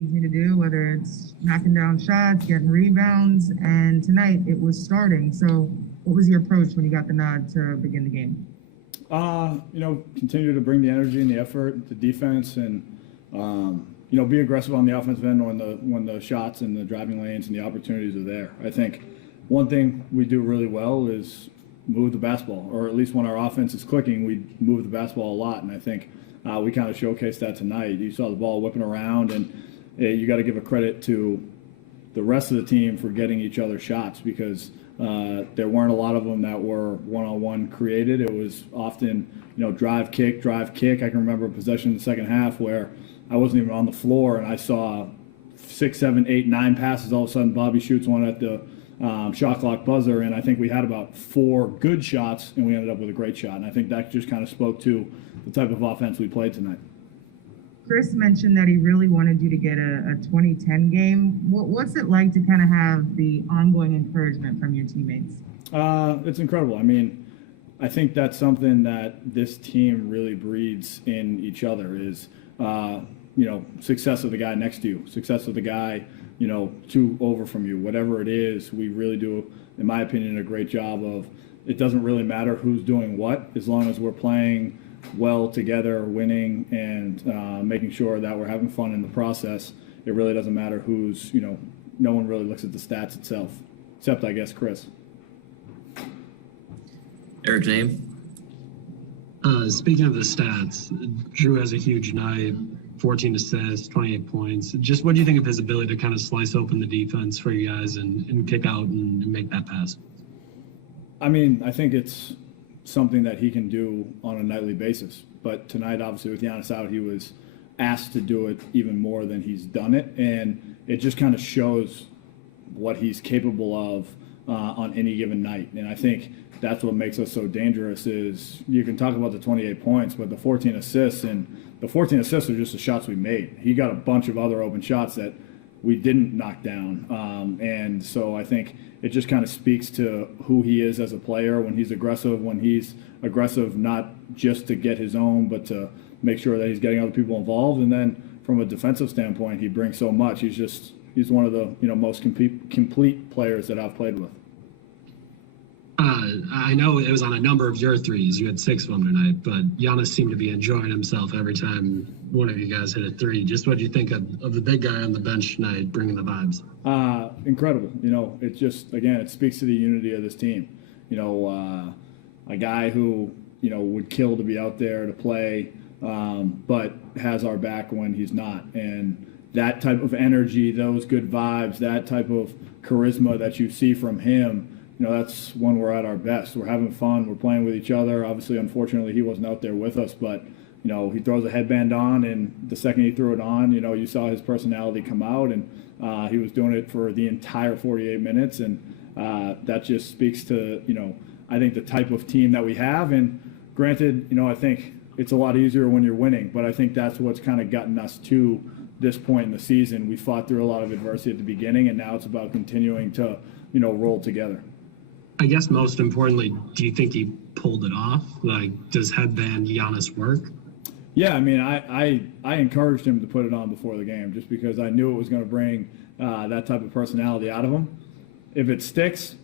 me to do, whether it's knocking down shots, getting rebounds, and tonight it was starting. So what was your approach when you got the nod to begin the game? Continue to bring the energy and the effort, the defense, and be aggressive on the offensive end when the shots and the driving lanes and the opportunities are there. I think one thing we do really well is move the basketball, or at least when our offense is clicking, we move the basketball a lot, and I think we kind of showcased that tonight. You saw the ball whipping around, and you got to give a credit to the rest of the team for getting each other shots, because there weren't a lot of them that were one-on-one created. It was often, drive, kick. I can remember a possession in the second half where I wasn't even on the floor, and I saw 6, 7, 8, 9 passes. All of a sudden, Bobby shoots one at the shot clock buzzer, and I think we had about 4 good shots, and we ended up with a great shot. And I think that just kind of spoke to the type of offense we played tonight. Chris mentioned that he really wanted you to get a 2010 game. What's it like to kind of have the ongoing encouragement from your teammates? It's incredible. I mean, I think that's something that this team really breeds in each other is, success of the guy next to you, success of the guy, 2 over from you, whatever it is. We really do, in my opinion, a great job of, it doesn't really matter who's doing what, as long as we're playing well together, winning, and making sure that we're having fun in the process. It really doesn't matter who's, no one really looks at the stats itself, except, I guess, Chris. Eric James. Speaking of the stats, Drew has a huge night, 14 assists, 28 points. Just what do you think of his ability to kind of slice open the defense for you guys and kick out and make that pass? I mean, I think it's something that he can do on a nightly basis. But tonight, obviously, with Giannis out, he was asked to do it even more than he's done it. And it just kind of shows what he's capable of on any given night. And I think that's what makes us so dangerous is you can talk about the 28 points, but the 14 assists, and the 14 assists are just the shots we made. He got a bunch of other open shots that we didn't knock down. And so I think it just kind of speaks to who he is as a player when he's aggressive not just to get his own, but to make sure that he's getting other people involved. And then from a defensive standpoint, he brings so much. He's one of the most complete players that I've played with. I know it was on a number of your threes. You had 6 of them tonight, but Giannis seemed to be enjoying himself every time one of you guys hit a 3. Just what do you think of the big guy on the bench tonight bringing the vibes? Incredible. It just, again, it speaks to the unity of this team. A guy who, would kill to be out there to play, but has our back when he's not. And that type of energy, those good vibes, that type of charisma that you see from him, that's when we're at our best. We're having fun. We're playing with each other. Obviously, unfortunately, he wasn't out there with us, but, he throws a headband on, and the second he threw it on, you saw his personality come out, and he was doing it for the entire 48 minutes, and that just speaks to, I think the type of team that we have. And granted, I think it's a lot easier when you're winning, but I think that's what's kind of gotten us to this point in the season. We fought through a lot of adversity at the beginning, and now it's about continuing to, roll together. I guess most importantly, do you think he pulled it off? Like, does headband Giannis work? Yeah, I mean, I encouraged him to put it on before the game just because I knew it was going to bring that type of personality out of him. If it sticks,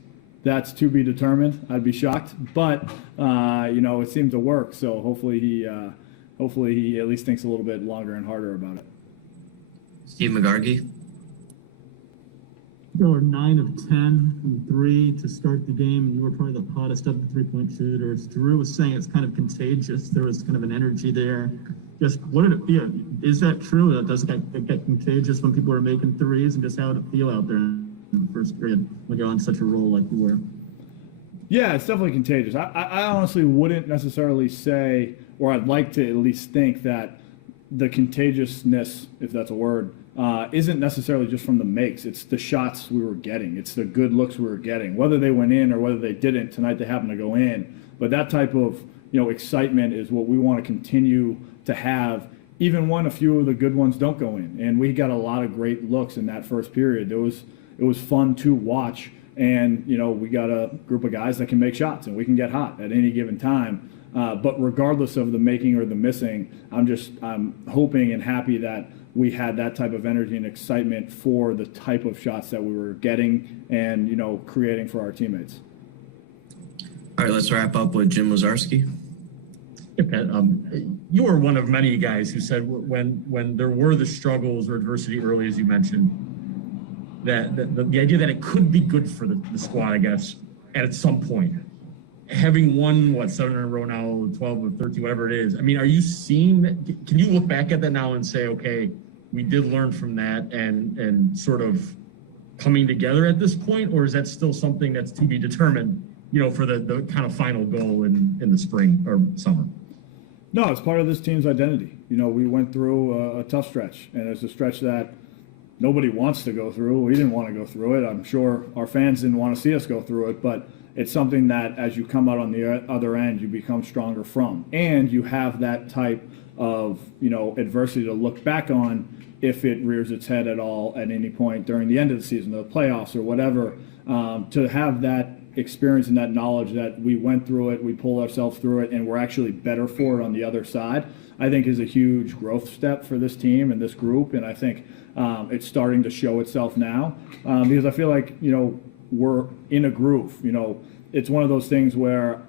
that's to be determined. I'd be shocked, but it seemed to work. So hopefully he at least thinks a little bit longer and harder about it. Steve McGargy. You were 9 of 10 from 3 to start the game, and you were probably the hottest of the 3-point shooters. Drew was saying it's kind of contagious. There was kind of an energy there. Just what did it feel? Is that true? Does it get contagious when people are making threes, and just how did it feel out there in the first period when you're on such a roll like you were? Yeah, it's definitely contagious. I honestly wouldn't necessarily say, or I'd like to at least think that the contagiousness, if that's a word, isn't necessarily just from the makes. It's the shots we were getting. It's the good looks we were getting. Whether they went in or whether they didn't, tonight they happened to go in. But that type of excitement is what we want to continue to have, even when a few of the good ones don't go in. And we got a lot of great looks in that first period. It was fun to watch. And, we got a group of guys that can make shots, and we can get hot at any given time. But regardless of the making or the missing, I'm hoping and happy that we had that type of energy and excitement for the type of shots that we were getting and, creating for our teammates. All right, let's wrap up with Jim Lazarski. Hey, Pat, you were one of many guys who said when there were the struggles or adversity early, as you mentioned, that the idea that it could be good for the squad, I guess, at some point. Having won, 7 in a row now, 12 or 13, whatever it is. I mean, are you seeing that? Can you look back at that now and say, okay, we did learn from that and sort of coming together at this point? Or is that still something that's to be determined, for the kind of final goal in the spring or summer? No, it's part of this team's identity. We went through a tough stretch, and it's a stretch that nobody wants to go through. We didn't want to go through it. I'm sure our fans didn't want to see us go through it, but it's something that as you come out on the other end, you become stronger from. And you have that type of, adversity to look back on if it rears its head at all at any point during the end of the season, the playoffs or whatever, to have that experience and that knowledge that we went through it, we pulled ourselves through it, and we're actually better for it on the other side, I think is a huge growth step for this team and this group. And I think it's starting to show itself now because I feel like, we're in a groove. It's one of those things where,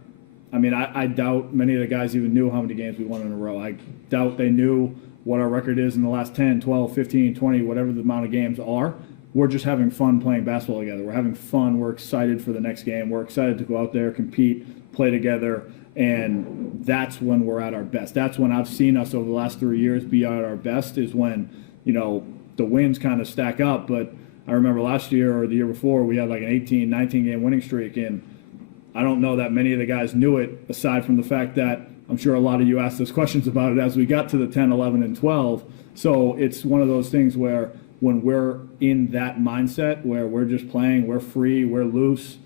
I doubt many of the guys even knew how many games we won in a row. I doubt they knew what our record is in the last 10, 12, 15, 20, whatever the amount of games are. We're just having fun playing basketball together. We're having fun. We're excited for the next game. We're excited to go out there, compete, play together, and that's when we're at our best. That's when I've seen us over the last 3 years be at our best, is when, the wins kind of stack up. But I remember last year or the year before, we had like an 18, 19 game winning streak, and I don't know that many of the guys knew it, aside from the fact that I'm sure a lot of you asked us questions about it as we got to the 10, 11, and 12. So it's one of those things where when we're in that mindset where we're just playing, we're free, we're loose,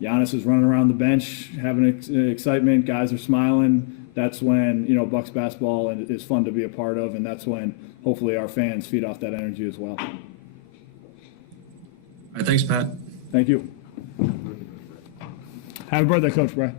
Giannis is running around the bench having excitement, guys are smiling, that's when, Bucks basketball is fun to be a part of, and that's when hopefully our fans feed off that energy as well. All right, thanks, Pat. Thank you. Happy birthday, Coach Brad.